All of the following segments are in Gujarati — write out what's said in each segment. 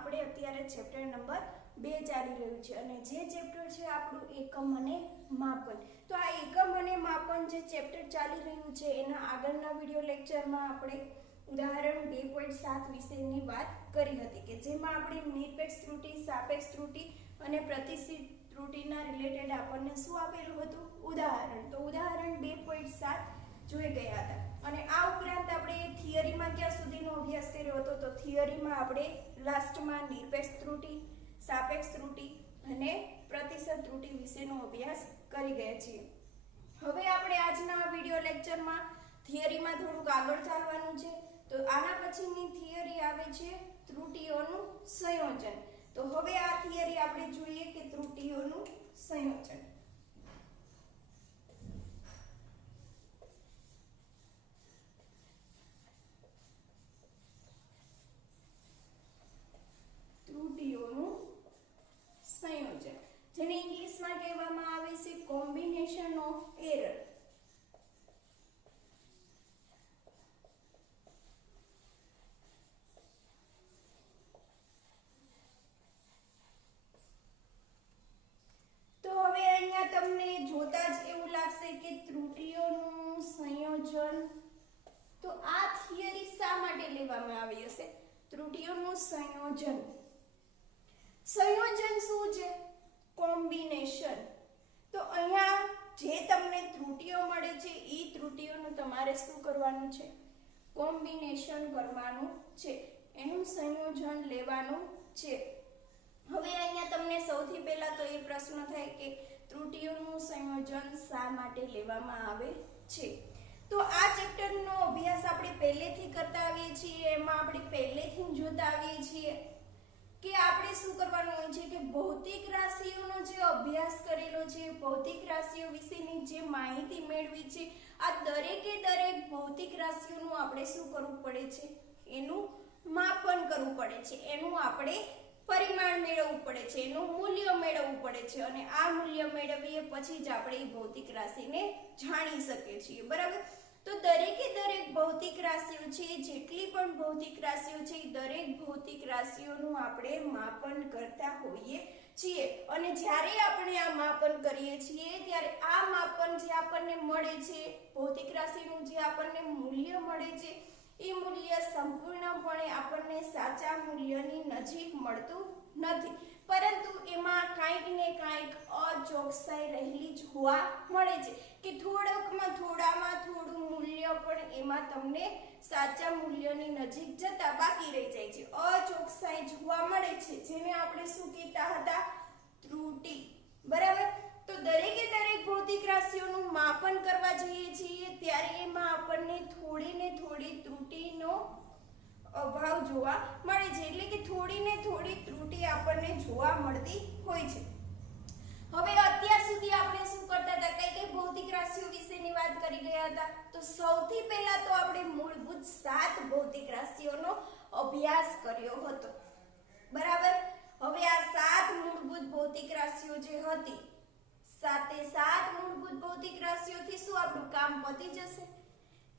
આપણે અત્યારે ચેપ્ટર નંબર 2 ચાલી રહ્યું છે અને જે ચેપ્ટર છે આપણું એકમ અને માપન। તો આ એકમ અને માપન જે ચેપ્ટર ચાલી રહ્યું છે એના આગળના વિડિયો લેક્ચરમાં આપણે ઉદાહરણ 2.7 વિશેની વાત કરી હતી કે જેમાં આપણે નિરપેક્ષ ત્રુટિ, સાપેક્ષ ત્રુટિ અને પ્રતિશિત ત્રુટિના રિલેટેડ આપણને શું આપેલું હતું ઉદાહરણ। તો ઉદાહરણ 2.7 જોઈ ગયા હતા અને આ ઉપરાંત આપણે થિયરીમાં ક્યાં સુધીનો અભ્યાસ કર્યો હતો તો થિયરીમાં આપણે લાસ્ટમાં નિરપેક્ષ ત્રુટિ, સાપેક્ષ ત્રુટિ અને પ્રતિશત ત્રુટિ વિશેનો અભ્યાસ કરી ગયા છીએ। હવે આપણે આજના વિડિયો લેક્ચરમાં થિયરીમાં થોડુંક આગળ ચાલવાનું છે। તો આના પછીની થિયરી આવે છે ત્રુટિઓનું સંયોજન। તો હવે આ થિયરી આપણે જોઈએ કે ત્રુટિઓનું સંયોજન। ત્રુટિઓનું સંયોજન જેને ઇંગ્લિશમાં કહેવામાં આવે છે કોમ્બિનેશન ઓફ એરર। તો હવે અહીંયા તમને જોતા જ એવું લાગશે કે ત્રુટિઓનું સંયોજન। તો આ થિયરી શા માટે લેવામાં આવી હશે? ત્રુટિઓનું સંયોજન, સંયોજન શું છે? કોમ્બિનેશન। તો અહીંયા જે તમને ત્રુટિઓ મળે છે એ ત્રુટિઓનું તમારે શું કરવાનું છે? કોમ્બિનેશન કરવાનું છે, એનું સંયોજન લેવાનું છે। હવે અહીંયા તમને સૌથી પહેલા તો એ પ્રશ્ન થાય કે ત્રુટિઓનું સંયોજન શા માટે લેવામાં આવે છે? તો આ ચેપ્ટરનો અભ્યાસ આપણે પહેલેથી કરતા આવીએ છીએ, એમાં આપણે પહેલેથી જોતા આવીએ છીએ કે આપણે શું કરવાનું હોય છે કે ભૌતિક રાશિઓનો જે અભ્યાસ કરેલો છે, ભૌતિક રાશિઓ વિશેની જે માહિતી મેળવી છે, આ દરેકે દરેક ભૌતિક રાશિઓનું આપણે શું કરવું પડે છે? એનું માપન કરવું પડે છે, એનું આપણે પરિમાણ મેળવવું પડે છે, એનું મૂલ્ય મેળવવું પડે છે અને આ મૂલ્ય મેળવીએ પછી જ આપણે એ ભૌતિક રાશિને જાણી શકીએ છીએ, બરાબર? તો દરેકે દરેક ભૌતિક રાશિઓ છે, જેટલી પણ ભૌતિક રાશિઓ છે દરેક ભૌતિક રાશિઓનું આપણે માપન કરતા હોઈએ છીએ અને જ્યારે આપણે આ માપન કરીએ છીએ ત્યારે આ માપન જે આપણને મળે છે, ભૌતિક રાશિનું જે આપણને મૂલ્ય મળે છે એ મૂલ્ય સંપૂર્ણપણે આપણને સાચા મૂલ્યની નજીક મળતું નથી, પરંતુ એમાં કાંઈક ને કાંઈક અચોકસાઈ રહેલી જોવા મળે છે કે થોડામાં થોડું મૂલ્ય પણ એમાં તમને સાચા મૂલ્યની નજીક જતા બાકી રહી જાય છે, અચોકસાઈ જોવા મળે છે, જેને આપણે શું કહેતા હતા? ત્રુટિ, બરાબર? તો દરેકે દરેક ભૌતિક રાશિઓનું માપન કરવા જઈએ છીએ ત્યારે એમાં આપણને થોડી ને થોડી ત્રુટિનો અભાવ જોવા મળે છે, એટલે કે થોડી ને થોડી ત્રુટિ આપણને જોવા મળતી હોય છે। હવે અત્યાર સુધી આપણે શું કરતા હતા? કઈ ભૌતિક રાશિઓ વિશેની વાત કરી ગયા હતા? તો સૌથી પહેલા તો આપણે મૂળભૂત 7 ભૌતિક રાશિઓનો અભ્યાસ કર્યો હતો, બરાબર? હવે આ 7 મૂળભૂત ભૌતિક રાશિઓ જે હતી, 7 મૂળભૂત ભૌતિક રાશિઓથી શું આપણું કામ પતી જશે?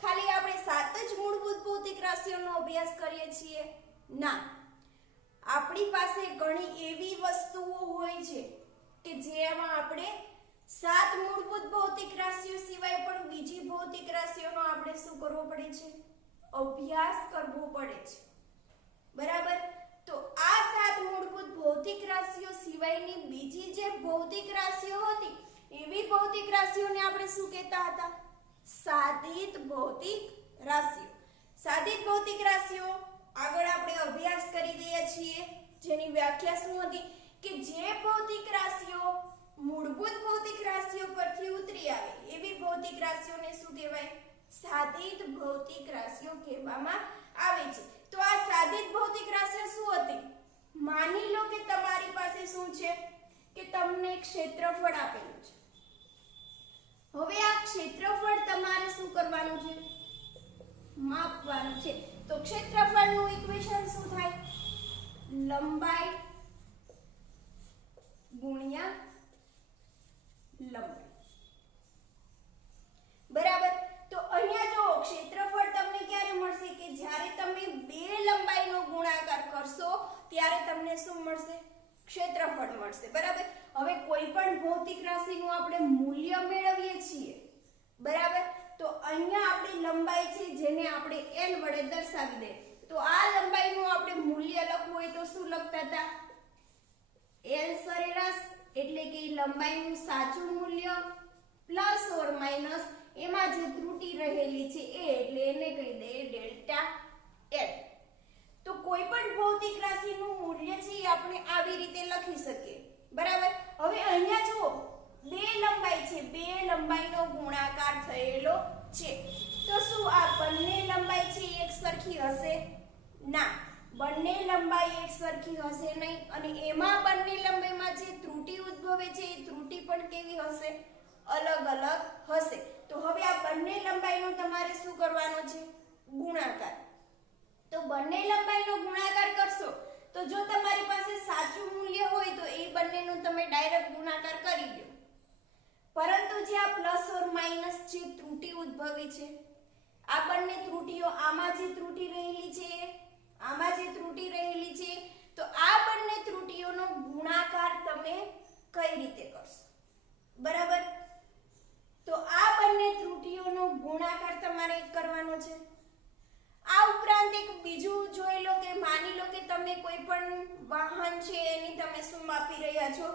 ખાલી આપણે 7 જ મૂળભૂત ભૌતિક રાશિઓનો અભ્યાસ કરીએ છીએ? ના, આપણી પાસે ઘણી એવી વસ્તુઓ હોય છે કે જેમાં આપણે 7 મૂળભૂત ભૌતિક રાશિઓ સિવાય પણ બીજી ભૌતિક રાશિઓનો આપણે શું કરવો પડે છે? અભ્યાસ કરવો પડે છે, બરાબર? તો આ 7 મૂળભૂત ભૌતિક રાશિઓ સિવાયની બીજી જે ભૌતિક રાશિઓ હતી એવી ભૌતિક રાશિઓને આપણે શું કહેતા હતા? સાધિત ભૌતિક રાશિઓ। સાધિત ભૌતિક રાશિઓ આગળ આપણે અભ્યાસ કરી ગયા છીએ, જેની વ્યાખ્યા શું હતી કે જે ભૌતિક રાશિઓ મૂળભૂત ભૌતિક રાશિઓ પરથી ઉતરી આવે એવી ભૌતિક રાશિઓને શું કહેવાય? સાધિત ભૌતિક રાશિઓ કહેવામાં આવે છે। તો આ સાધિત ભૌતિક રાશિઓ શું હતી? માની લો કે તમારી પાસે શું છે કે તમને ક્ષેત્રફળ આપેલું છે, હવે આ ક્ષેત્રફળ તમારે શું કરવાનું છે? માપવાનું છે। તો ક્ષેત્રફળનું ઇક્વેશન શું થાય? લંબાઈ ગુણ્યા લંબાઈ, બરાબર? તો અહીંયા જો ક્ષેત્રફળ તમને ક્યારે મળશે કે જ્યારે તમે બે લંબાઈનો ગુણાકાર કરશો ત્યારે આપણે મૂલ્ય મેળવીએ છીએ, બરાબર. તો અહીંયા આપણી લંબાઈ છે જેને આપણે L વડે દર્શાવી દે. તો આ લંબાઈનું આપણે મૂલ્ય લખવું હોય તો શું લખતા હતા? L સરેરાશ એટલે કે લંબાઈનું સાચું મૂલ્ય પ્લસ ઓર માઈનસ એમાં જે ત્રુટી રહેલી છે એ, એટલે એને કહી દઈએ ડેલ્ટા L. તો કોઈ પણ ભૌતિક રાશિનું મૂલ્ય છે એ આપણે આવી રીતે લખી શકીએ, બરાબર. હવે અહીંયા જુઓ બે લંબાઈ છે, બે લંબાઈનો ગુણાકાર થયેલો છે. તો શું આ બંને લંબાઈ છે એક સરખી હશે? ના, બંને લંબાઈ એક સરખી હશે નહીં. અને એમાં બંને લંબાઈમાં જે ત્રુટી ઉદ્ભવે છે એ ત્રુટી પણ કેવી હશે? અલગ અલગ હશે. તો હવે આ બંને લંબાઈનો તમારે શું કરવાનો છે? ગુણાકાર. તો બંને લંબાઈનો ગુણાકાર કરશો તો જો તમારી પાસે સાચું મૂલ્ય હોય તો એ બંનેનો તમે ડાયરેક્ટ ગુણાકાર કરી દો. પરંતુ જે આ પ્લસ ઓર માઈનસ જે ત્રુટી ઉદ્ભવી છે, આ બંને ત્રુટીઓ, આમાં જે ત્રુટી રહેલી છે, આમાં જે ત્રુટી રહેલી છે, તો આ બંને ત્રુટીઓનો ગુણાકાર તમે કઈ રીતે કરશો? બરાબર. તો આ બંને ત્રુટીઓનો ગુણાકાર તમારે કરવાનો છે. આ ઉપરાંત એક બીજું જોઈ લો કે માની લો કે તમે કોઈ પણ વાહન છે એની તમે શું માપી રહ્યા છો?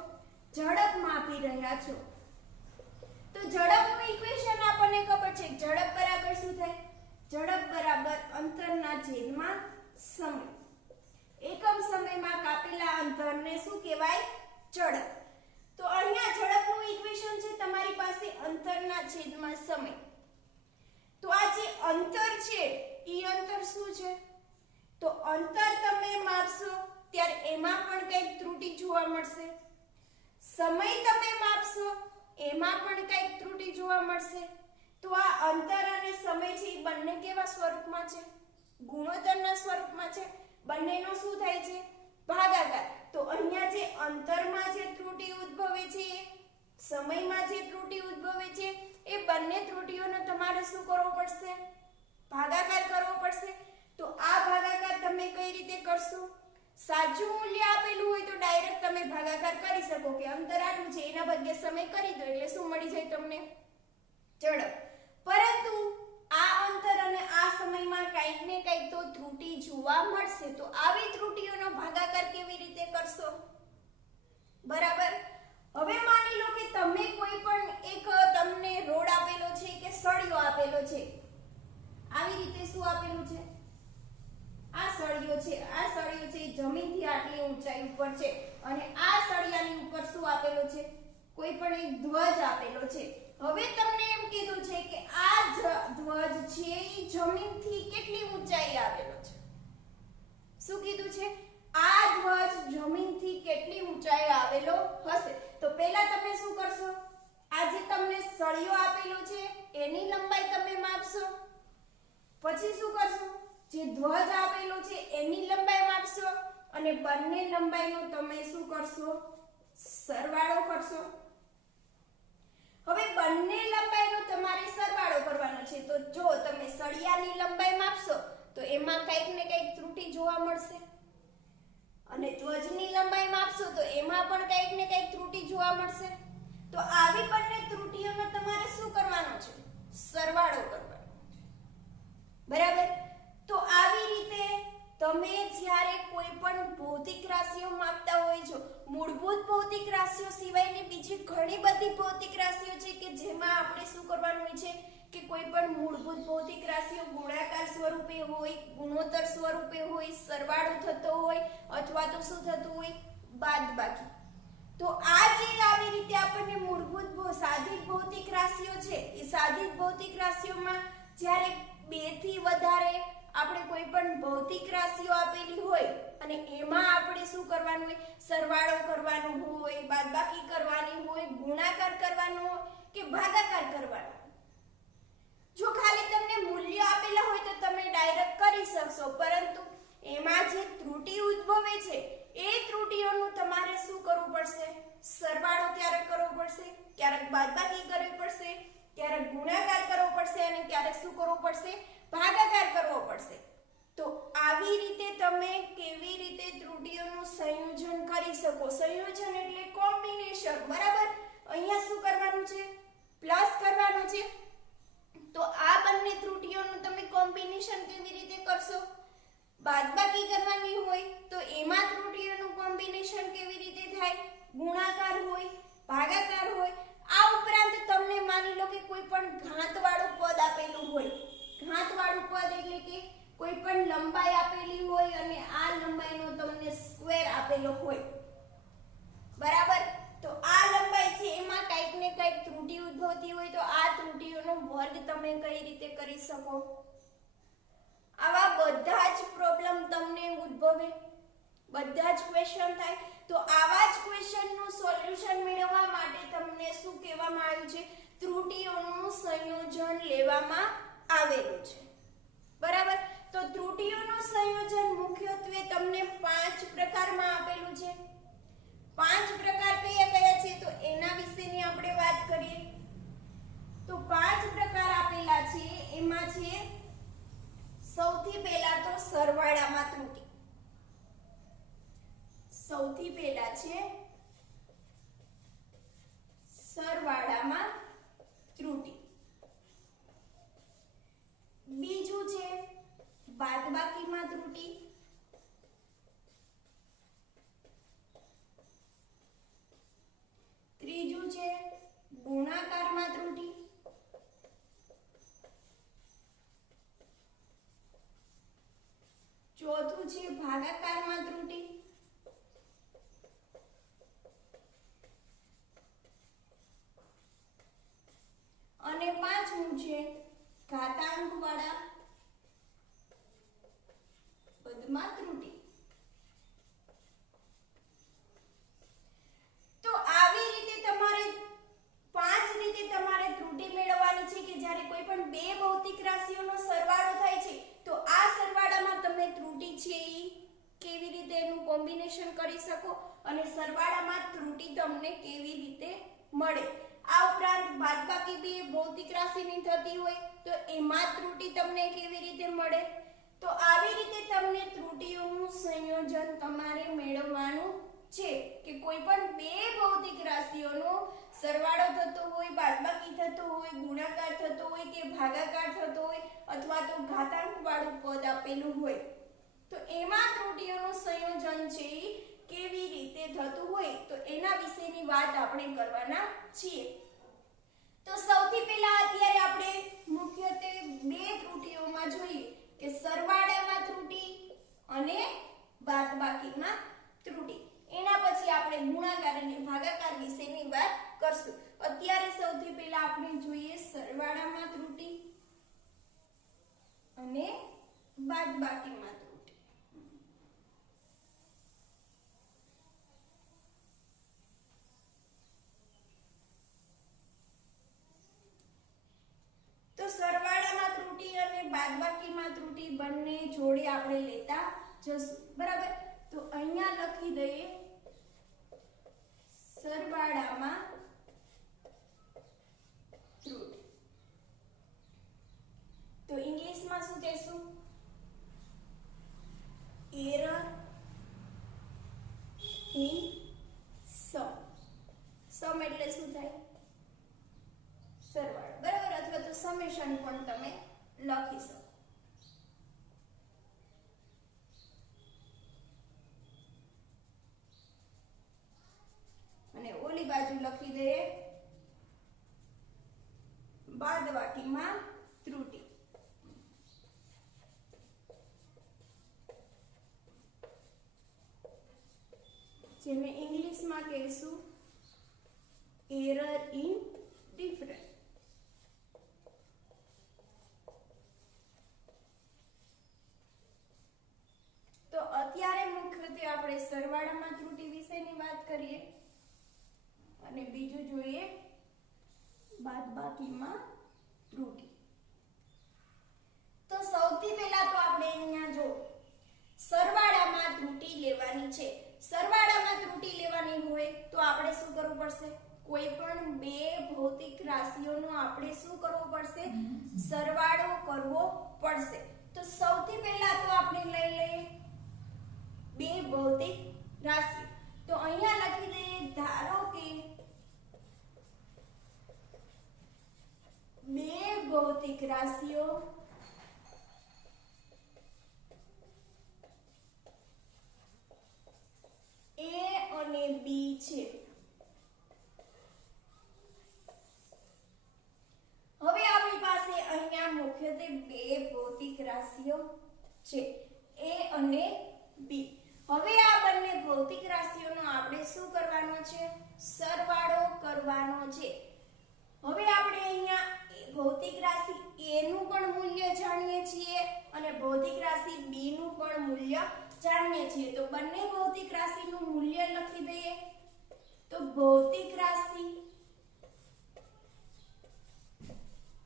ઝડપ માપી રહ્યા છો. તો ઝડપનું ઇક્વેશન આપણને ખબર છે, ઝડપ બરાબર શું થાય? ઝડપ બરાબર અંતરના છેદમાં સમય. એકમ સમયમાં કાપેલા અંતરને શું કહેવાય? ઝડપ. તો અહીંયા ઝડપનું ઇક્વેશન છે તમારી પાસે અંતરના છેદમાં સમય. તો આ જે અંતર છે એ અંતર શું છે? તો અંતર તમે માપશો ત્યારે એમાં પણ કંઈક ત્રુટી જોવા મળશે. સમય તમે માપશો એમાં પણ કંઈક ત્રુટી જોવા મળશે. તો આ અંતર અને સમય છે એ બંને કેવા સ્વરૂપમાં છે? ગુણોત્તરના સ્વરૂપમાં છે. બંનેનો શું થાય છે? ભાગાકાર. તો અહીંયા જે અંતરમાં જે ત્રુટી ઉદ્ભવે છે, સમયમાં જે ત્રુટી ઉદ્ભવે છે, એ બંને ત્રુટીઓનો તમારે શું કરવો પડશે? ભાગાકાર કરવો પડશે. તો આ ભાગાકાર તમે કઈ રીતે કરશો? સાચું મૂલ્ય આપેલું હોય તો ડાયરેક્ટ તમે ભાગાકાર કરી શકો કે અંતર આટલું છે એના બદલે સમય કરી દો એટલે શું મળી જાય તમને? ઝડપ. પરંતુ આ અંતર અને આ સમયમાં કંઈક ને કંઈક તો ત્રુટી જોવા મળશે. તો આવી ત્રુટીઓનો ભાગાકાર કેવી રીતે કરશો? બરાબર. હવે માની લો કે તમે કોઈ પણ એક તમને રોડ આપેલો છે કે સળિયો આપેલો છે. આવી રીતે શું આપેલું છે? આ સળિયો છે, આ સળિયો છે જમીનથી આટલી ઊંચાઈ ઉપર છે અને આ સળિયાની ઉપર શું આપેલો છે? કોઈ પણ એક ધ્વજ આપેલો છે. હવે તમને એમ કીધું છે કે આ ધ્વજ છે એ જમીનથી કેટલી ઊંચાઈ આવેલો છે? શું કીધું છે? આ ધ્વજ જમીનથી કેટલી ઊંચાઈ આવેલો હશે? તો પહેલા તમે શું કરશો? આ જે તમને સળિયો આપેલો છે એની લંબાઈ તમે માપશો. પછી શું કરશો? જે ધ્વજ આપેલો છે એની લંબાઈ માપશો અને બંને લંબાઈનો તમે શું કરશો? સરવાળો કરશો. હવે બંને લંબાઈનો તમારે સરવાળો કરવાનો છે. તો જો તમે સળિયાની લંબાઈ માપશો તો એમાં કંઈક ને કંઈક ત્રુટી જોવા મળશે અને ધ્વજની લંબાઈ માપશો તો એમાં પણ કંઈક ને કંઈક ત્રુટી જોવા મળશે. તો આવી બંને ત્રુટીઓનો તમારે શું કરવાનો છે? સરવાળો કરવાનો છે. બરાબર. તો આવી રીતે તમે જ્યારે કોઈ પણ ભૌતિક રાશિઓ માપતા હોય છો, મૂળભૂત ભૌતિક રાશિઓ સિવાયની બીજી ઘણી બધી ભૌતિક રાશિઓ છે કે જેમાં આપણે શું કરવાનું હોય છે કે કોઈ પણ મૂળભૂત ભૌતિક રાશિઓ ગુણાકાર સ્વરૂપે હોય, ગુણોત્તર સ્વરૂપે હોય, સરવાળો થતો હોય અથવા તો શું થતું હોય? બાદબાકી. તો આ જે આવી રીતે આપણને મૂળભૂત સાદિક ભૌતિક રાશિઓ છે એ સાદિક ભૌતિક રાશિઓમાં જ્યારે બે થી વધારે આપણે કોઈ પણ ભૌતિક રાશિઓ આપેલી હોય અને એમાં આપણે શું કરવાનું હોય? સરવાળો કરવાનો હોય, બાદબાકી કરવાની હોય, ગુણાકાર કરવાનો કે ભાગાકાર કરવાનો. જો ખાલી તમને મૂલ્ય આપેલા હોય તો તમે ડાયરેક્ટ કરી શકશો, પરંતુ એમાં જે ત્રુટી ઉદ્ભવે છે એ ત્રુટીઓનું તમારે શું કરવું પડશે? સરવાળો ક્યારેક કરવો પડશે, ક્યારેક બાદબાકી કરવી પડશે, ક્યારેક ગુણાકાર કરવો પડશે અને ક્યારેક શું કરવું પડશે? ભાગાકાર કરવો પડશે. તો આવી રીતે તમે કેવી રીતે ત્રુટીઓનું સંયોજન કરી શકો? સંયોજન એટલે કોમ્બિનેશન. બરાબર. અહીંયા શું કરવાનું છે? પ્લસ કરવાનું છે. તો આ બંને ત્રુટીઓનું તમે કોમ્બિનેશન કેવી રીતે કરશો? બાદબાકી કરવાની હોય તો એમાં ત્રુટીઓનું કોમ્બિનેશન કેવી રીતે થાય? ગુણાકાર હોય, ભાગાકાર હોય. આ ઉપરાંત તમને માની લો કે કોઈ પણ ઘાતવાળું પદ આપેલું હોય. ઘાતવાળું પદ એટલે કે કોઈ પણ લંબાઈ આપેલી હોય અને આ લંબાઈનો તમને સ્ક્વેર આપેલો હોય. બરાબર? તો આ લંબાઈ છે એમાં કંઈક ને કંઈક ત્રુટી ઉદ્ભવતી હોય તો આ ત્રુટીઓનો વર્ગ તમે કઈ રીતે કરી શકો? આવા બધા જ પ્રોબ્લેમ તમને ઉદ્ભવે, બધા જ ક્વેશ્ચન થાય. તો આવા જ ક્વેશ્ચનનું સોલ્યુશન મેળવવા માટે તમને શું કહેવામાં આવ્યું છે? ત્રુટીઓનું સંયોજન લેવામાં આવેલું છે. બરાબર? તો ત્રુટીઓનું સંયોજન મુખ્યત્વે તમને 5 પ્રકારમાં આપેલું છે. 5 પ્રકાર કયા કયા છે તો એના વિશેની આપણે વાત કરીએ. તો 5 પ્રકાર આપેલા છે. એમાં છે સૌથી પહેલા તો સરવાળામાં ત્રુટી. સૌથી પહેલા છે સરવાળામાં ત્રુટી. બીજું છે બાદબાકીમાં ત્રુટી. ત્રીજું છે ગુણાકારમાં ત્રુટી. ચોથું છે ભાગાકારમાં ત્રુટી. અને પાંચમું છે ઘાતાંકવાળા પદમાં ત્રુટી. તો આવી રીતે તમારે 5 રીતે તમારે ત્રુટી મેળવવાની છે કે જ્યારે કોઈ પણ બે ભૌતિક રાશિઓનો સરવાળો થાય છે તો આ સરવાળામાં તમે ત્રુટી છે એ કેવી રીતે એનું કોમ્બિનેશન કરી શકો અને સરવાળામાં ત્રુટી તમને કેવી રીતે મળે. આ ઉપરાંત બાદબાકી બે ભૌતિક રાશિની થતી હોય તો એમાં ત્રુટી તમને કેવી રીતે મળે. તો આવી રીતે તમને ત્રુટીઓનું સંયોજન તમારે મેળવવાનું છે કે કોઈ પણ બે ભૌતિક રાશિઓનો સરવાળો થતો હોય, બાદબાકી થતો હોય, ગુણાકાર થતો હોય કે ભાગાકાર થતો હોય અથવા તો ઘાતાંક વાળું પદ આપેલું હોય તો એમાં ત્રુટીઓનું સંયોજન છે કેવી રીતે થતું હોય તો એના વિશેની વાત આપણે કરવાના છીએ. તો સૌથી પહેલા અત્યારે આપણે મુખ્યત્વે બે ત્રુટીઓમાં જોઈએ કે સરવાળામાં ત્રુટી અને બાદબાકીમાં ત્રુટી. એના પછી આપણે ગુણાકાર અને ભાગાકાર વિશેની વાત કરશું. અત્યારે સૌથી પહેલા આપણે જોઈએ સરવાળામાં ત્રુટી અને બાદબાકીમાં ત્રુટી. તો સરવાળામાં ત્રુટી અને બાદબાકીમાં ત્રુટી બંને જોડે આપણે લેતા જશું. બરાબર? તો અહીંયા લખી દઈએ સરવાળામાં ત્રુટી. તો ઇંગ્લિશમાં શું કહેશું? એરર ઇન સમ. સમ એટલે શું થાય? સરવાળો. બરાબર? અથવા તો સમેશન પણ તમે લખી શકો. અને ઓલી બાજુ લખી દઈએ બાદબાકીમાં ત્રુટી. જેને ઇંગ્લિશમાં કહીશું એરર ઇન ડિફરન્સ. તો અત્યારે મુખ્યત્વે આપણે સરવાળામાં ત્રુટી વિશેની વાત કરીએ અને બીજું જોઈએ બાદબાકીમાં ત્રુટી. તો સૌથી પહેલા તો આપણે અહીંયા જો સરવાળામાં ત્રુટી લેવાની છે. સરવાળામાં ત્રુટી લેવાની હોય તો આપણે શું કરવું પડશે? કોઈ પણ બે ભૌતિક રાશિઓનો આપણે શું કરવું પડશે? સરવાળો કરવો પડશે. તો સૌથી પહેલા તો આપણે લઈ લઈએ બે ભૌતિક રાશિ. તો અહીંયા લખી દઈએ ધારો કે ભૌતિક રાશિઓ A અને B છે. હવે આપણી પાસે અહીંયા મુખ્યત્વે બે ભૌતિક રાશિઓ છે, A અને B. હવે આ બંને ભૌતિક રાશિઓનો આપણે શું કરવાનો છે? સરવાળો કરવાનો છે. હવે આપણે અહીંયા ભૌતિક રાશિ A નું પણ મૂલ્ય જાણીએ છીએ અને ભૌતિક રાશિ B નું પણ મૂલ્ય જાણીએ છીએ. તો બંને ભૌતિક રાશિનું મૂલ્ય લખી દઈએ. તો ભૌતિક રાશિ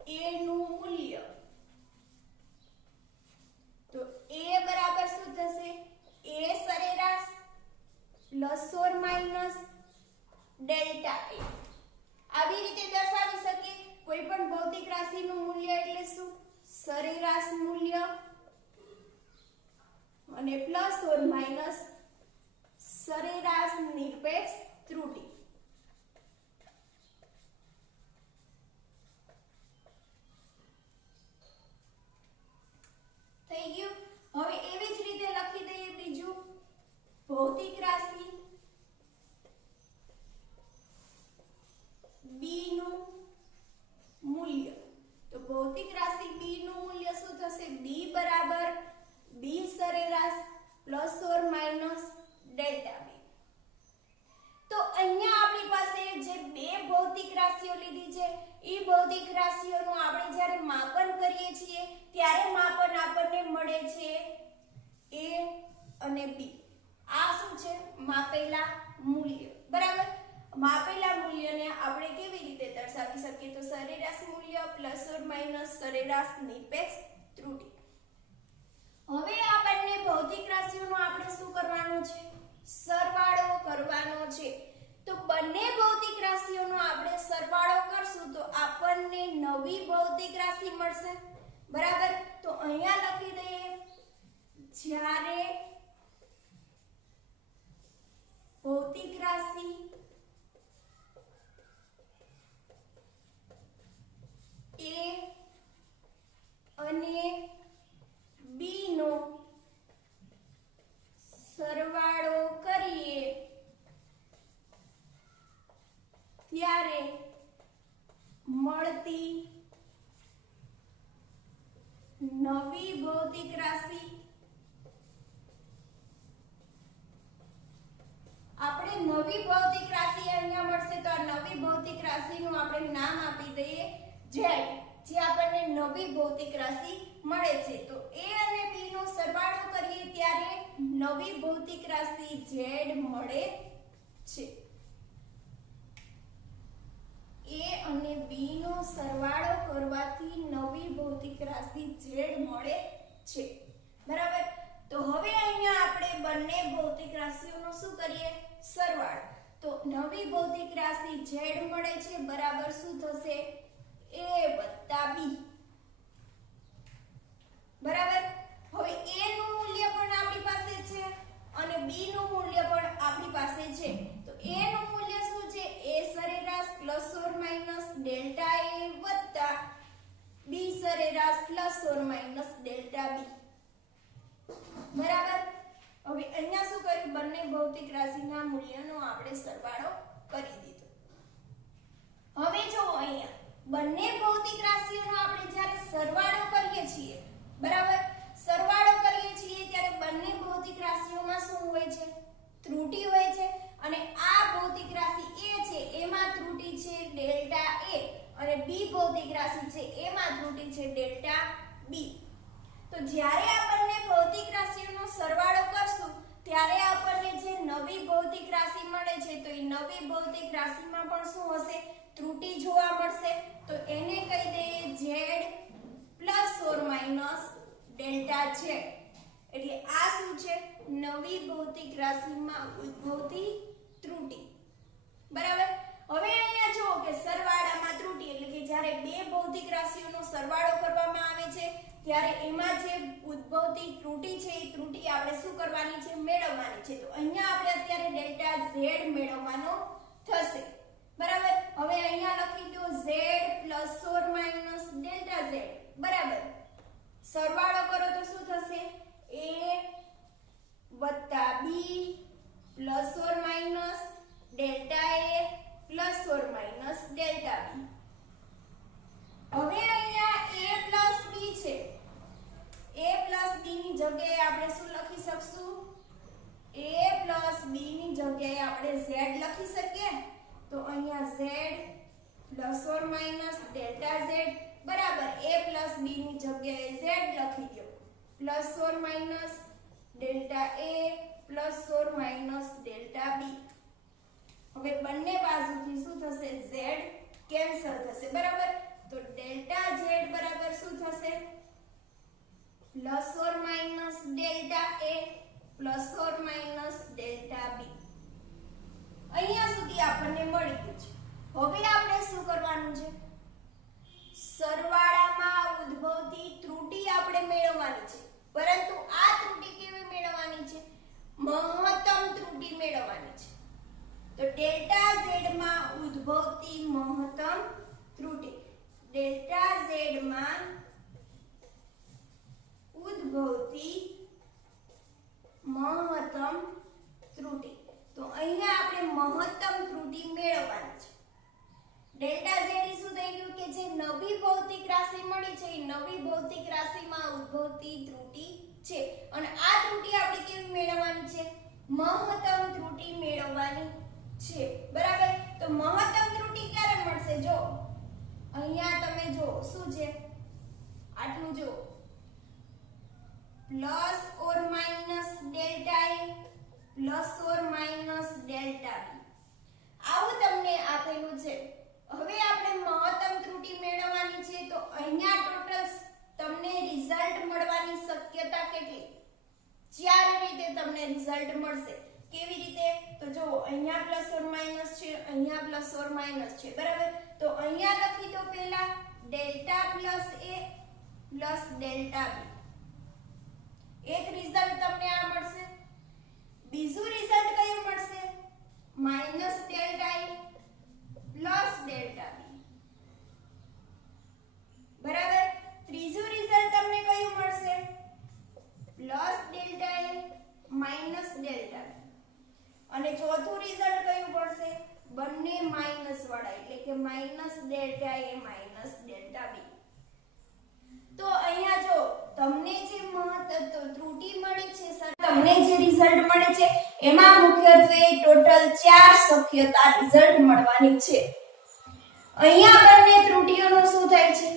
A નું મૂલ્ય, તો A બરાબર શું થશે? A સરેરાશ plus or minus delta A. આવી રીતે દર્શાવી શકીએ. કોઈ પણ ભૌતિક રાશિનું મૂલ્ય એટલે શું? સરેરાશ મૂલ્ય અને પ્લસ ઓર માઈનસ સરેરાશ નિરપેક્ષ ત્રુટિ. થઈ ગયું. હવે એવી જ રીતે લખી દઈએ બીજું ભૌતિક રાશિ B નું મૂલ્ય. તો ભૌતિક રાશિ B નું મૂલ્ય શું થશે? B બરાબર B સરેરાશ plus or minus delta B. તો અહીંયા આપણી પાસે જે બે ભૌતિક રાશિઓ લીધી છે, એ ભૌતિક રાશિઓનું આપણે જ્યારે માપન કરીએ છીએ ત્યારે માપન આપણને મળે છે A અને B. આ શું છે? માપેલા મૂલ્ય. બરાબર. માપેલા મૂલ્યને આપણે કેવી રીતે દર્શાવી શકીએ? તો સરેરાશ મૂલ્ય પ્લસ ઓર માઈનસ સરેરાશ નિરપેક્ષ ત્રુટિ. હવે આ બંને ભૌતિક રાશિઓનો આપણે શું કરવાનું છે? સરવાળો કરવાનો છે. તો બંને ભૌતિક રાશિઓનો આપણે સરવાળો કરશું તો આપણને નવી ભૌતિક રાશિ મળશે. બરાબર. તો અહીંયા લખી દઈએ જ્યારે ભૌતિક રાશિ A અને B નો સરવાળો કરીએ ત્યારે મળતી નવી ભૌતિક રાશિ આપણે નવી ભૌતિક રાશિ અહીંયા મળશે. તો આ નવી ભૌતિક રાશિનું આપણે નામ આપી દઈએ Z. જે આપણને નવી ભૌતિક રાશિ મળે છે. તો A અને B નો સરવાળો કરીએ ત્યારે નવી ભૌતિક રાશિ Z મળે છે. A અને B નો સરવાળો કરવાથી નવી ભૌતિક રાશિ Z મળે છે. બરાબર. તો હવે અહીંયા આપણે બંને ભૌતિક રાશિઓનો શું કરીએ? સરવાળો. તો નવી ભૌતિક રાશિ Z મળે છે બરાબર શું થશે? A વત્તા B. બરાબર. હવે A નું મૂલ્ય પણ આપણી પાસે છે અને B નું મૂલ્ય પણ આપણી પાસે છે. તો A નું મૂલ્ય શું છે? A સરેરાશ plus or minus delta A વત્તા B સરેરાશ plus or minus delta B. બરાબર. હવે અહીંયા શું કર્યું? બંને ભૌતિક રાશિના મૂલ્યનો આપણે સરવાળો કરી દીધો. હવે જો અહીંયા બંને ભૌતિક રાશિઓનો આપણે જ્યારે સરવાળો કરીએ છીએ, બરાબર, સરવાળો કરીએ છીએ ત્યારે બંને ભૌતિક રાશિઓમાં શું હોય છે? ત્રુટિ હોય છે. અને આ ભૌતિક રાશિ A છે એમાં ત્રુટિ છે ડેલ્ટા A અને B ભૌતિક રાશિ છે એમાં ત્રુટિ છે ડેલ્ટા B. તો જ્યારે આ બંને ભૌતિક રાશિઓનો સરવાળો કરશું ત્યારે આપણને જે નવી ભૌતિક રાશિ મળે છે તો એ નવી ભૌતિક રાશિમાં પણ શું હશે? ત્રુટિ જોવા મળશે. તો એને કહી દઈએ Z plus or minus delta Z. એટલે આ શું છે? નવી ભૌતિક રાશિમાં ઉદ્ભવતી ત્રુટિ. બરાબર. હવે અહીંયા જો કે સરવાળામાં ત્રુટિ એટલે કે જ્યારે બે ભૌતિક રાશિઓનો સરવાળો કરવામાં આવે છે ત્યારે એમાં જે ઉદ્ભવતી ત્રુટિ છે એ ત્રુટિ આપણે શું કરવાની છે? મેળવવાની છે. તો અહીંયા આપણે અત્યારે ડેલ્ટા Z મેળવવાનો થશે. બરાબર. હવે અહીંયા લખી દો Z plus or minus delta delta Z બરાબર સરવાળો કરો તો શું થશે a વત્તા b plus or minus delta a plus or minus delta b. હવે અહીંયા a પ્લસ b છે a પ્લસ b ની જગ્યાએ આપણે શું લખી શકશું a પ્લસ b ની જગ્યાએ આપણે z લખી શકીએ તો અહીંયા z plus or minus delta z બરાબર a પ્લસ b ની જગ્યાએ z લખી દો plus or minus delta a plus or minus delta b. હવે બંને બાજુથી શું થશે z કેન્સલ થશે બરાબર તો ડેલ્ટા z બરાબર શું થશે plus or minus delta a plus or minus delta b. અહીંયા સુધી આપણને મળી ગયું છે. હવે આપણે શું કરવાનું છે સરવાળામાં ઉદ્ભવતી ત્રુટી આપણે મેળવવાની છે પરંતુ આ ત્રુટી કેવી મેળવવાની છે મહત્તમ ત્રુટી મેળવવાની છે. તો ડેલ્ટા z માં ઉદ્ભવતી મહત્તમ ત્રુટી ડેલ્ટા z માં ઉદ્ભવતી મહત્તમ ત્રુટી તો અહીંયા આપણે મહત્તમ ત્રુટી મેળવવાની છે. ડેલ્ટા z શું થઈ ગયું કે જે નવી ભૌતિક રાશિ મળી છે એ નવી ભૌતિક રાશિમાં ઉદ્ભવતી ત્રુટી છે અને આ ત્રુટી આપણે કેવી મેળવવાની છે મહત્તમ ત્રુટી મેળવવાની છે બરાબર. તો મહત્તમ ત્રુટી ક્યારે મળશે જો અહીંયા તમે જો શું છે આટલું જો plus or minus delta a plus or minus delta b આવું તમને આપેલું છે. હવે આપણે મહત્તમ ત્રુટી મેળવવાની છે તો અહીંયા ટોટલ તમને રિઝલ્ટ મળવાની શક્યતા કેટલી ચાર રીતે તમને રિઝલ્ટ મળશે. કેવી રીતે તો જો અહીંયા પ્લસ ઓર માઈનસ છે અહીંયા પ્લસ ઓર માઈનસ છે બરાબર તો અહીંયા લખી દો પહેલા delta plus a plus delta b એક રિઝલ્ટ તમને આ મળશે. બીજું રિઝલ્ટ કયું મળશે minus delta a plus delta b બરાબર. ત્રીજું રિઝલ્ટ તમને કયું મળશે plus delta a minus delta b અને ચોથું રિઝલ્ટ કયું પડશે બંને માઈનસ વાળા એટલે કે minus delta a minus delta b. તો અહીંયા જો તમને જે ત્રુટી મળી છે સર તમને જે રિઝલ્ટ મળે છે એમાં મુખ્યત્વે ટોટલ 4 શક્યતા રિઝલ્ટ મળવાની છે. અહીંયા બંને ત્રુટીઓનો શું થાય છે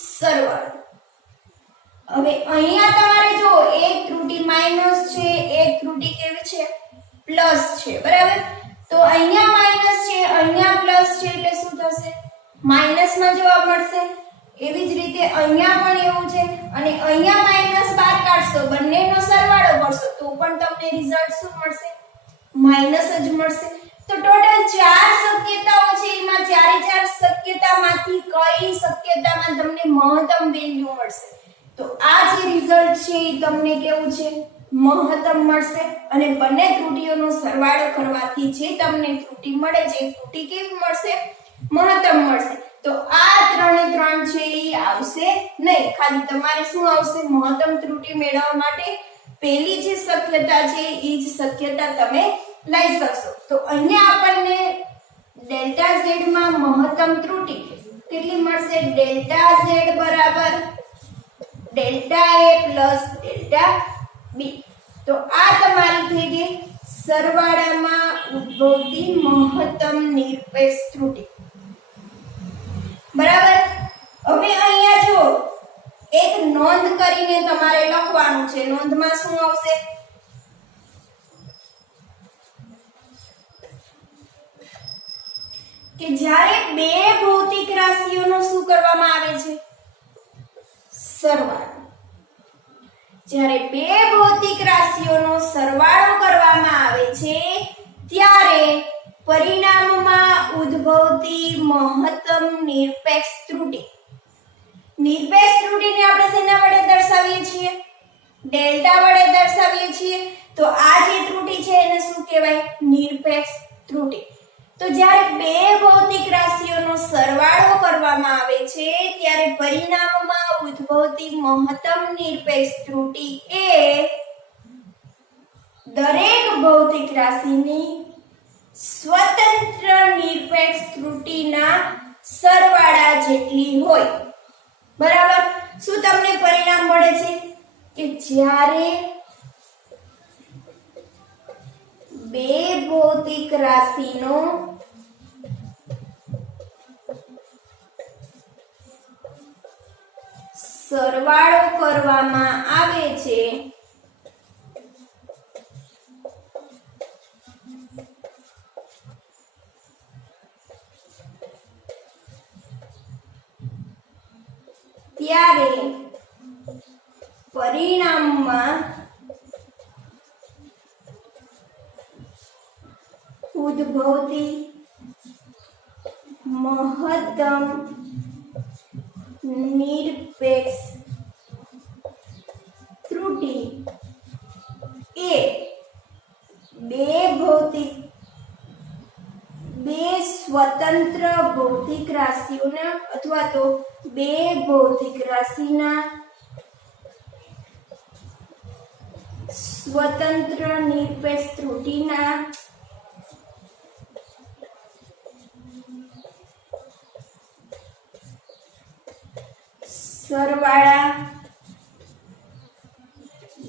સરવાળો. હવે અહીંયા તમારે જો એક ત્રુટી માઈનસ છે એક ત્રુટી કેવી છે પ્લસ છે બરાબર. તો અહીંયા માઈનસ છે અહીંયા પ્લસ છે એટલે શું થશે માઈનસ માં જવાબ મળશે. એવી જ રીતે અહીંયા પણ એવું છે અને અહીંયા માઈનસ બાદ કાઢશો બંનેનો સરવાળો કરશો તો પણ તમને રિઝલ્ટ શું મળશે માઈનસ જ મળશે. તો ટોટલ 4 શક્યતાઓ છે એમાં ચારે ચાર શક્યતામાંથી કઈ શક્યતામાં તમને મહત્તમ વેલ્યુ મળશે તો આ જે રિઝલ્ટ છે એ તમને કેવું છે મહત્તમ મળશે અને બંને ત્રુટીઓનો સરવાળો કરવાથી જે તમને ત્રુટી મળે છે એ ત્રુટી કેવી મળશે મહત્તમ મળશે. તો આ ત્રણે ત્રણ છે એ આવશે નહીં ખાલી તમારે શું આવશે મહત્તમ ત્રુટી મેળવવા માટે પહેલી જે શક્યતા છે એ જ શક્યતા તમે લઈ શકશો. તો અહીંયા આપણને ડેલ્ટા z માં મહત્તમ ત્રુટી કેટલી મળશે ડેલ્ટા z બરાબર delta a plus delta b. તો આ તમારી થઈ ગઈ સરવાળામાં ઉદ્ભવતી મહત્તમ નિરપેક્ષ ત્રુટી બરાબર. હવે અહીંયા જો એક નોંધ કરીને તમારે લખવાનું છે. નોંધમાં શું આવશે કે જ્યારે બે ભૌતિક રાશિઓનો શું કરવામાં આવે છે સરવાળો. જ્યારે બે ભૌતિક રાશિઓનો સરવાળો કરવામાં આવે છે ત્યારે પરિણામમાં ઉદ્ભવતી મહત્તમ નિરપેક્ષ ત્રુટી. નિરપેક્ષ ત્રુટીને આપણે શેના વડે દર્શાવીએ છીએ ડેલ્ટા વડે દર્શાવીએ છીએ. તો આ જે ત્રુટી છે એને શું કહેવાય નિરપેક્ષ ત્રુટી. તો જ્યારે બે ભૌતિક રાશિઓનો સરવાળો કરવામાં કરવામાં આવે છે ત્યારે પરિણામમાં ઉદ્ભવતી મહત્તમ નિરપેક્ષ ત્રુટિ એ દરેક ભૌતિક રાશિની સ્વતંત્ર નિરપેક્ષ ત્રુટિના સરવાળા જેટલી હોય. બરાબર. શું તમને પરિણામ મળે છે કે જ્યારે બે ભૌતિક રાશિનો સરવાળો કરવામાં આવે છે ત્યારે પરિણામમાં ઉદ્ભવતી મહત્તમ નિરપેક્ષ ત્રુટિ એ બે સ્વતંત્ર ભૌતિક રાશિઓના અથવા તો બે ભૌતિક રાશિના સ્વતંત્ર નિરપેક્ષ ત્રુટિના સરવાળા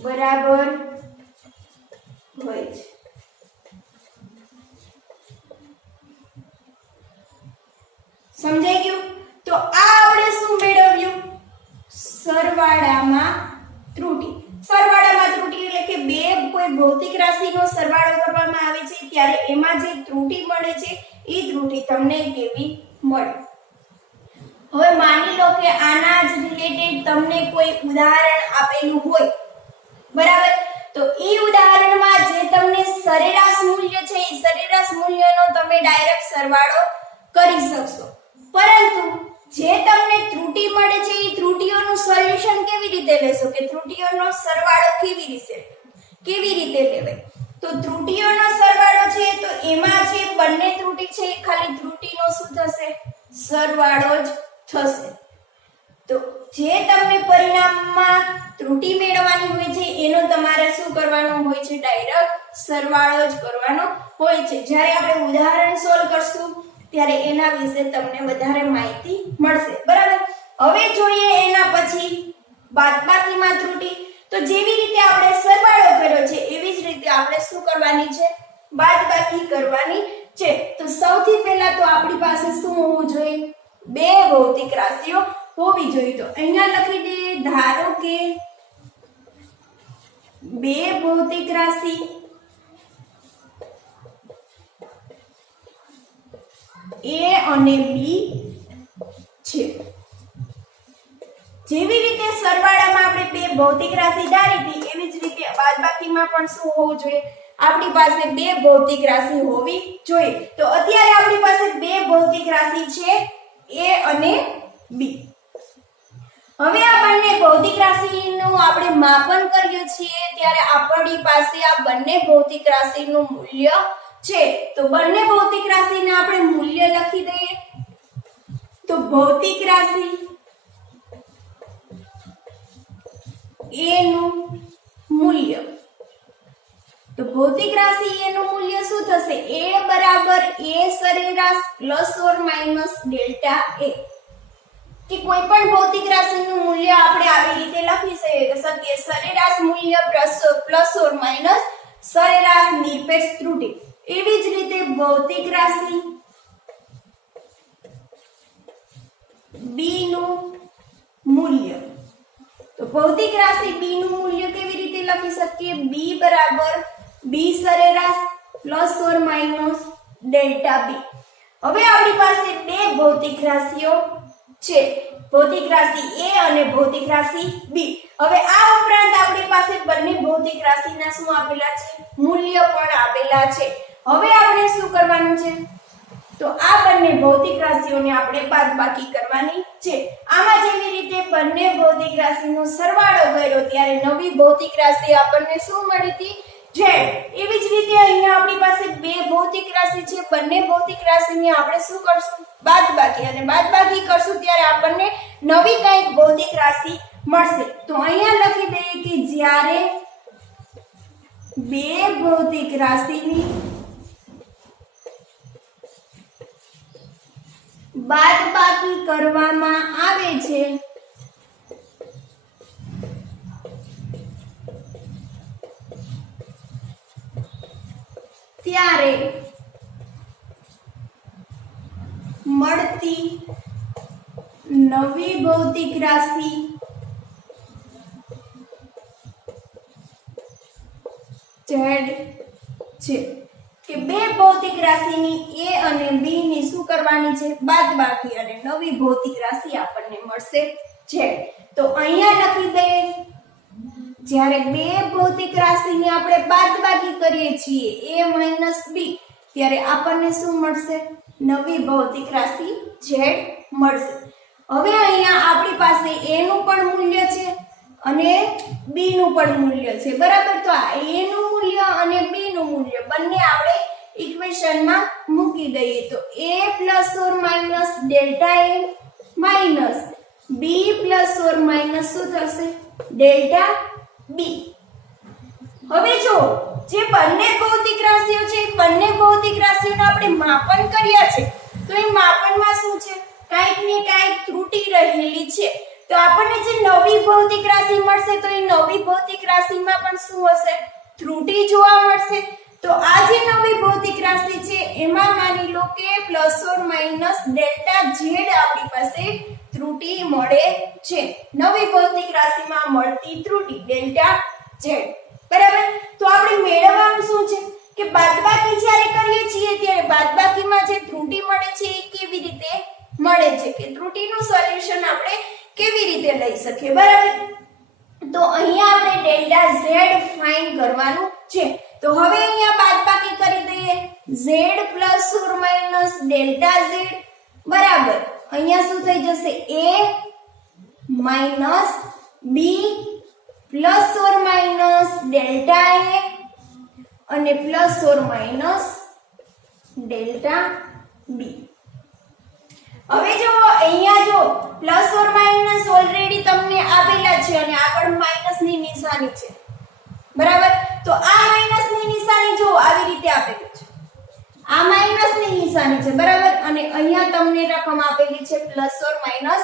બરાબર હોય છે. સમજાઈ ગયું? તો આ આપણે શું મેળવ્યું? સરવાળામાં ત્રુટિ. સરવાળામાં ત્રુટિ એટલે કે બે કોઈ ભૌતિક રાશિનો સરવાળો કરવામાં આવે છે ત્યારે એમાં જે ત્રુટિ મળે છે એ ત્રુટિ તમને કેવી મળે. હવે માની લો કે આના જ રિલેટેડ તમને કોઈ ઉદાહરણ આપેલું હોય. બરાબર. તો એ ઉદાહરણમાં જે તમને સરેરાશ મૂલ્ય છે એ સરેરાશ મૂલ્યનો તમે ડાયરેક્ટ સરવાળો કરી શકશો. પરંતુ જે તમને ત્રુટિ મળે છે એ ત્રુટિઓનું સોલ્યુશન કેવી રીતે લેશો કે ત્રુટિઓનો સરવાળો કેવી રીતે લેવાય? તો ત્રુટિઓનો સરવાળો છે તો એમાં જે બંને ત્રુટિ છે એ ખાલી ત્રુટિનો શું થશે? સરવાળો જ થશે. તો જે તમને પરિણામમાં ત્રુટિ મેળવવાની હોય છે એનો તમારે શું કરવાનું હોય છે? ડાયરેક્ટ સરવાળો જ કરવાનો હોય છે. જ્યારે આપણે ઉદાહરણ સોલ્વ કરશું ત્યારે એના વિશે તમને વધારે માહિતી મળશે. બરાબર. હવે જોઈએ એના પછી બાદબાકીમાં ત્રુટિ. તો જેવી રીતે આપણે સરવાળો કર્યો છે એવી જ રીતે આપણે શું કરવાની છે? બાદબાકી કરવાની છે. તો સૌથી પહેલા તો આપણી પાસે શું હોવું જોઈએ? બે ભૌતિક રાશિઓ હોવી જોઈએ. તો અહીંયા લખી દઈએ, ધારો કે બે ભૌતિક રાશિ A અને B છે. જેવી રીતે સરવાળામાં આપણે બે ભૌતિક રાશિ ધારી હતી એવી જ રીતે બાદબાકીમાં પણ શું હોવું જોઈએ? આપણી પાસે બે ભૌતિક રાશિ હોવી જોઈએ. તો અત્યારે આપણી પાસે બે ભૌતિક રાશિ છે A અને B. હવે આ બંને ભૌતિક રાશિનું આપણે માપન કરીએ છીએ ત્યારે આપણી પાસે આ બંને ભૌતિક રાશિનું મૂલ્ય છે. તો બંને ભૌતિક રાશિને આપણે મૂલ્ય લખી દઈએ. તો ભૌતિક રાશિ A નું મૂલ્ય, તો ભૌતિક રાશિ A નું મૂલ્ય શું થશે? A બરાબર A સરેરાશ plus or minus delta A. કે કોઈ પણ ભૌતિક રાશિનું મૂલ્ય આપણે આવી રીતે લખી શકીએ, સરેરાશ મૂલ્ય પ્લસ ઓર માઈનસ સરેરાશ નિરપેક્ષ ત્રુટિ. એવી જ રીતે ભૌતિક રાશિ B નું મૂલ્ય, તો ભૌતિક રાશિ B નું મૂલ્ય કેવી રીતે લખી શકીએ? B બરાબર B સરેરાશ plus or minus delta B. હવે આપણી પાસે બે ભૌતિક રાશિઓ છે, ભૌતિક રાશિ A અને ભૌતિક રાશિ B. હવે આ ઉપરાંત આપણી પાસે બંને ભૌતિક રાશિના શું આપેલા છે? મૂલ્ય પણ આપેલા છે. હવે આપણે શું કરવાનું છે? તો આ બંને ભૌતિક રાશિઓને આપણે બાદબાકી કરવાની છે. આમાં જેવી રીતે બંને ભૌતિક રાશિનો સરવાળો કર્યો ત્યારે નવી ભૌતિક રાશિ આપણને શું મળી હતી? z। એવી જ રીતે અહીંયા આપણી પાસે બે ભૌતિક રાશિ છે, બંને ભૌતિક રાશિની આપણે શું કરશું? બાદબાકી, અને બાદબાકી કરશું ત્યારે આપણને નવી કંઈક ભૌતિક રાશિ મળશે। તો અહીંયા લખી દઈએ કે જ્યારે બે ભૌતિક રાશિની બાદબાકી કરવામાં આવે છે ત્યારે મળતી નવી ભૌતિક રાશિ z છે। કે બે ભૌતિક રાશિની a અને b ની શું કરવાની છે? બાદબાકી, અને નવી ભૌતિક રાશિ આપણને મળશે z। તો અહીંયા લખી દઈએ જ્યારે બે ભૌતિક રાશિની આપણે બાદબાકી કરીએ છીએ a - b, ત્યારે આપણને શું મળશે? નવી ભૌતિક રાશિ z મળશે। હવે અહીંયા આપણી પાસે a નું પણ મૂલ્ય છે અને b નું પણ મૂલ્ય છે, બરાબર। તો આ a નું મૂલ્ય અને b નું મૂલ્ય બંને આપણે ઇક્વેશનમાં મૂકી દઈએ તો a ± delta a minus b ± શું થશે? Delta b। હવે જો જે બંને ભૌતિક રાશિઓ છે એ બંને ભૌતિક રાશિઓનું આપણે માપન કર્યા છે, તો એ માપનમાં શું છે? કાંઈક ને કાંઈક ત્રુટી રહેલી છે। તો આપણને જે નવી ભૌતિક રાશિ મળશે તો એ નવી ભૌતિક રાશિમાં પણ શું હશે? ત્રુટી જોવા મળશે। તો આ જે નવી ભૌતિક રાશિ છે એમાં માની લો કે ± ડેલ્ટા z આપણી પાસે ત્રુટી મળે છે। નવી ભૌતિક રાશિમાં મળતી ત્રુટી ડેલ્ટા z, બરાબર। તો આપણે મેળવવાનું શું છે કે બાદબાકી જ્યારે કરીએ છીએ ત્યારે બાદબાકીમાં જે ત્રુટી મળે છે એ કેવી રીતે મળે છે, કે ત્રુટીનું સોલ્યુશન આપણે કેવી રીતે લઈ શકીએ, બરાબર। તો અહીંયા આપણે ડેલ્ટા z ફાઇન્ડ કરવાનું છે। તો હવે અહીંયા બાદબાકી કરી દઈએ z ± ડેલ્ટા z બરાબર અહીંયા શું થઈ જશે? a - b ± ડેલ્ટા a અને ± ડેલ્ટા b। હવે જો અહીંયા જો ± ઓલરેડી તમને આપેલા છે અને આગળ માઈનસ ની નિશાની છે, બરાબર। તો આ માઈનસ ની નિશાની જો આવી રીતે આપેલી છે, આ માઈનસ ની નિશાની છે, બરાબર। અને અહીંયા તમને રકમ આપેલી છે ±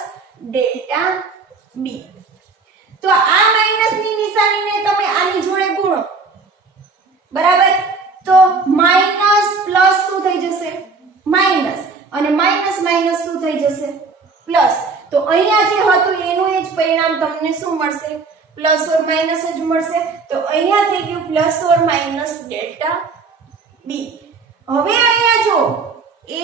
ડેલ્ટા b। તો આ માઈનસ ની નિશાનીને તમે આની જોડે ગુણો, બરાબર। તો માઈનસ પ્લસ શું થઈ જશે? માઈનસ, અને માઈનસ માઈનસ શું થઈ જશે? પ્લસ। તો અહીંયા જે હતું એનું એ જ પરિણામ તમને શું મળશે? ± જ મળશે। તો અહીંયા થઈ ગયું ± ડેલ્ટા b। હવે અહીંયા જો a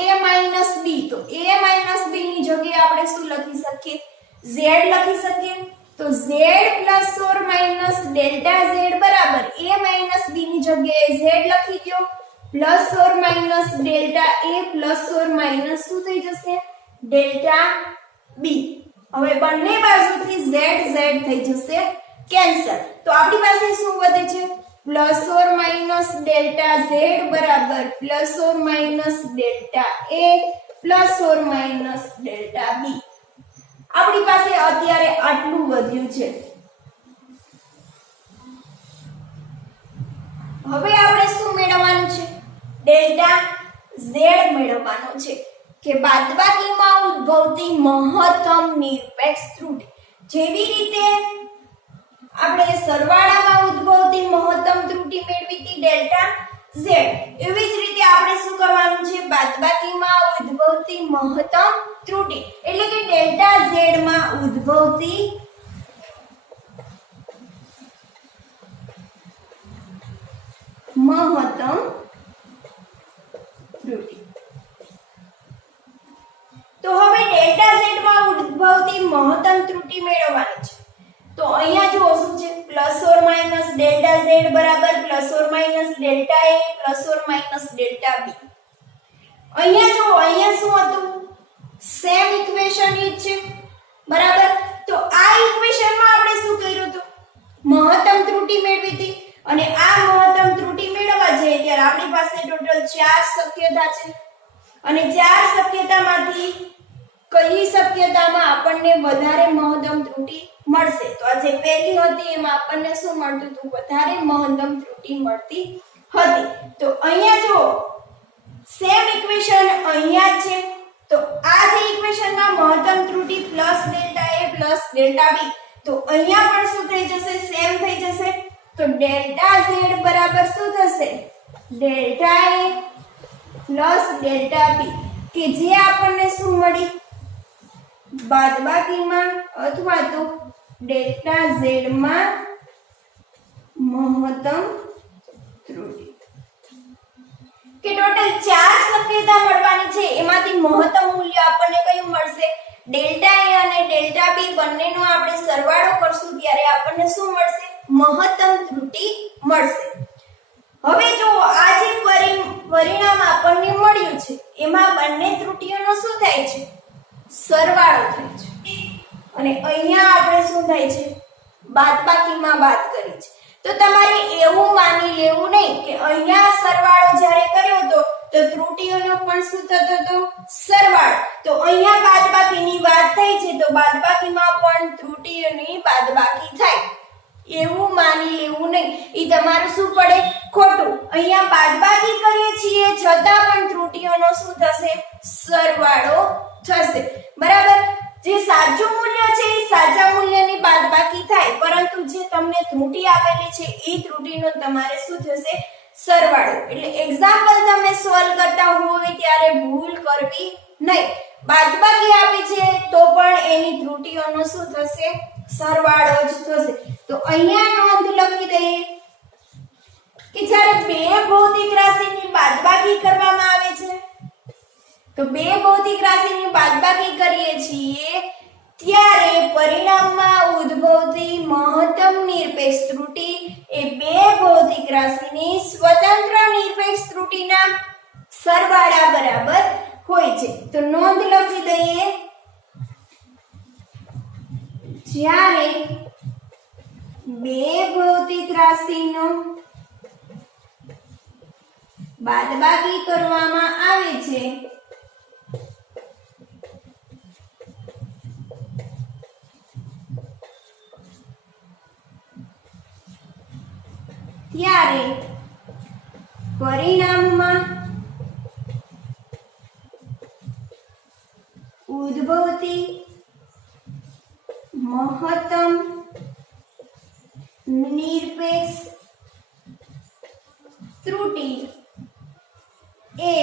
- b, તો a - b ની જગ્યાએ આપણે શું લખી શકીએ? z લખી શકીએ। તો z ± ડેલ્ટા z બરાબર a - b ની જગ્યાએ z લખી દો ± ડેલ્ટા a ± શું થઈ જશે? Delta b। હવે બંને બાજુથી z z થઈ જશે કેન્સલ। તો આપણી પાસે શું વધે છે? ± ડેલ્ટા z બરાબર ± ડેલ્ટા a ± ડેલ્ટા b। આપણી પાસે અત્યારે આટલું વધ્યું છે। હવે આપણે શું મેળવવાનું છે? ડેલ્ટા z મેળવવાનો છે કે બાદબાકીમાં ઉદ્ભવતી મહત્તમ નિરપેક્ષ ત્રુટી। જેવી રીતે આપણે સરવાળામાં ઉદ્ભવતી મહત્તમ ત્રુટી મેળવી હતી ડેલ્ટા z, એવી જ રીતે આપણે શું કરવાનું છે? બાદબાકીમાં ઉદ્ભવતી મહત્તમ ત્રુટી એટલે કે ડેલ્ટા z માં ઉદ્ભવતી મહત્તમ ત્રુટી। તો હવે ડેલ્ટા z માં ઉદ્ભવતી મહત્તમ ત્રુટી મેળવવાની છે। તો અહીંયા જો શું છે? ± ડેલ્ટા z બરાબર ± ડેલ્ટા a ± ડેલ્ટા b। અહીંયા જો અહીંયા શું હતું? સેમ ઇક્વેશન ઈ છે, બરાબર। તો આ ઇક્વેશનમાં આપણે શું કર્યું હતું? મહત્તમ ત્રુટી મેળવી હતી, અને આ મહત્તમ ત્રુટી 4 શક્યતા છે અને 4 શક્યતામાંથી કઈ શક્યતામાં આપણને વધારે મહત્તમ ત્રુટી મળશે? તો આ જે પહેલી હતી એમાં આપણને શું મળતું હતું? વધારે મહત્તમ ત્રુટી મળતી હતી. તો અહીંયા જો સેમ ઇક્વેશન અહીંયા છે. તો આ જે ઇક્વેશનમાં મહત્તમ ત્રુટી પ્લસ ડેલ્ટા એ પ્લસ ડેલ્ટા બી, તો અહીંયા પણ શું થઈ જશે? સેમ થઈ જશે. તો ડેલ્ટા ઝેડ બરાબર શું થશે? ડેલ્ટા એ પ્લસ ડેલ્ટા બી, કે જે આપણને શું મળી? બાદબાકીમાં અથવા તો ડેલ્ટા ઝેડ માં મહત્તમ ત્રુટી, કે ટોટલ 4 શક્યતા મળવાની છે એમાંથી મહત્તમ મૂલ્ય આપણને કયું મળશે? ડેલ્ટા એ અને ડેલ્ટા બી બંનેનો આપણે સરવાળો કરશું ત્યારે આપણને શું મળશે? મહત્તમ ત્રુટી મળશે. હવે જો આ જે પરિણામ આપણને મળ્યું છે એમાં બંને ત્રુટીઓનો શું થાય છે? સરવાળો થાય છે. અને અહીંયા આપણે શું થાય છે? બાદબાકીમાં વાત કરી છે. તો તમારે એવું માની લેવું નહીં કે અહીંયા સરવાળો જ્યારે કર્યો તો ત્રુટીઓનો પણ શું થતો હતો? સરવાળો. તો અહીંયા બાદબાકીની વાત થઈ છે તો બાદબાકીમાં પણ ત્રુટીઓની બાદબાકી થાય એવું માની લેવું નહીં. ઈ તમારું શું પડે? ખોટું. અહીંયા બાદબાકી કરીએ છીએ છતાં પણ ત્રુટીઓનો શું થશે? સરવાળો થશે. બરાબર? જે સાચું મૂલ્ય છે એ સાચા મૂલ્યની બાદબાકી થાય, પરંતુ જે તમને ત્રુટી આપેલી છે એ ત્રુટીનો તમારે શું થશે? સરવાળો. એટલે એક્ઝામ્પલ તમે સોલ્વ કરતા હોય ત્યારે ભૂલ કરવી નહીં. બાદબાકી આપી છે તો પણ એની ત્રુટીઓનો શું થશે? સરવાળો જ થશે. તો અહીંયા નોંધ લખી દઈએ કે જ્યારે બે ભૌતિક રાશિની બાદબાકી કરવામાં આવે છે તો બે ભૌતિક રાશિની બાદબાકી કરીએ છીએ ત્યારે પરિણામમાં ઉદ્ભવતી મહત્તમ નિરપેક્ષ ત્રુટી એ બે ભૌતિક રાશિની સ્વતંત્ર નિરપેક્ષ ત્રુટીના સરવાળા બરાબર હોય છે. તો નોંધ લખી દઈએ, જ્યારે બે ભૌતિક રાશિનો બાદબાકી કરવામાં આવે છે ત્યારે પરિણામમાં ઉદ્ભવતી મહત્તમ નિરપેક્ષ ત્રુટી એ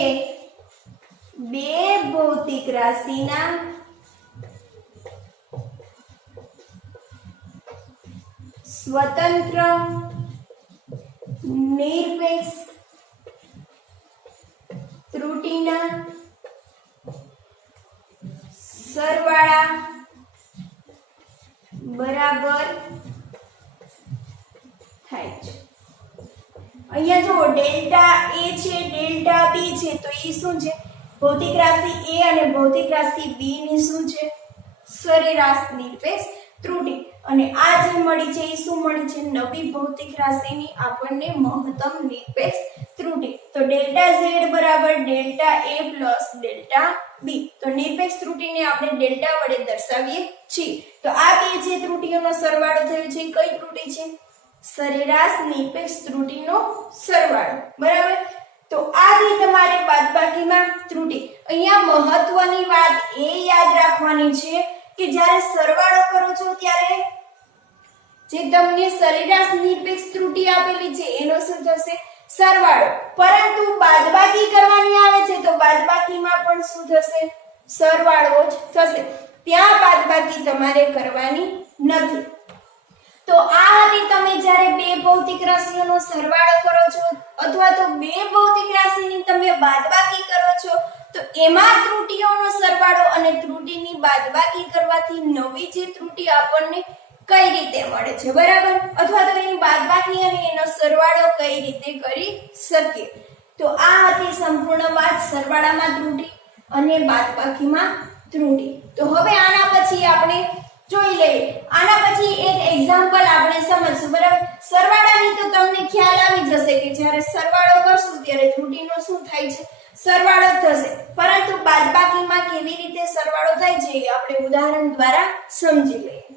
બે ભૌતિક રાશિના સ્વતંત્ર નિરપેક્ષ ત્રુટીના સરવાળા બરાબર થાય છે. અહીંયા જો ડેલ્ટા એ છે, ડેલ્ટા બી છે, તો એ શું છે? ભૌતિક રાશિ એ અને ભૌતિક રાશિ બી ની શું છે? સરેરાશ નિરપેક્ષ ત્રુટી. અને આ જે મળી છે એ શું મળી છે? નવી ભૌતિક રાશિની આપણને મહત્તમ નિરપેક્ષ ત્રુટી. તો ડેલ્ટા ઝેડ બરાબર ડેલ્ટા એ પ્લસ ડેલ્ટા બી. તો નિરપેક્ષ ત્રુટીને આપણે ડેલ્ટા વડે દર્શાવીએ છીએ. તો આ બે જે ત્રુટીઓનો સરવાળો થયો છે કઈ ત્રુટી છે? સરેરાશ નિરપેક્ષ ત્રુટીનો સરવાળો. બરાબર? તો આ થઈ તમારે બાદબાકીમાં ત્રુટી. અહીંયા મહત્વની વાત એ યાદ રાખવાની છે કે જ્યારે સરવાળો કરો છો ત્યારે જે તમને સરેરાશ નિરપેક્ષ ત્રુટી આપેલી છે એનો શું થશે? સરવાળો. પરંતુ બાદબાકી કરવાની આવે છે તો બાદબાકીમાં પણ શું થશે? સરવાળો જ થશે. ત્યાં બાદબાકી તમારે કરવાની નથી. તો આ હતી તમે જ્યારે બે ભૌતિક રાશિઓનો સરવાળો કરો છો અથવા તો બે ભૌતિક રાશિની તમે બાદબાકી કરો છો તો એમાં ત્રુટીઓનો સરવાળો અને ત્રુટીની બાદબાકી કરવાથી નવી જે ત્રુટી આપણને કઈ રીતે મળે છે. બરાબર? અથવા તો એની બાદબાકી અને એનો સરવાળો કઈ રીતે કરી શકીએ. તો આ હતી સંપૂર્ણ વાત સરવાળામાં ત્રુટી અને બાદબાકીમાં ત્રુટી. તો હવે આના પછી આપણે જોઈ લઈએ. આના પછી એક એક્ઝામ્પલ આપણે સમજશું બરાબર. સરવાળાની તો તમને ખ્યાલ આવી જશે કે જ્યારે સરવાળો કરશું ત્યારે ત્રુટીનો શું થાય છે, સરવાળો થશે. પરંતુ બાદબાકીમાં કેવી રીતે સરવાળો થાય છે એ આપણે ઉદાહરણ દ્વારા સમજી લઈએ.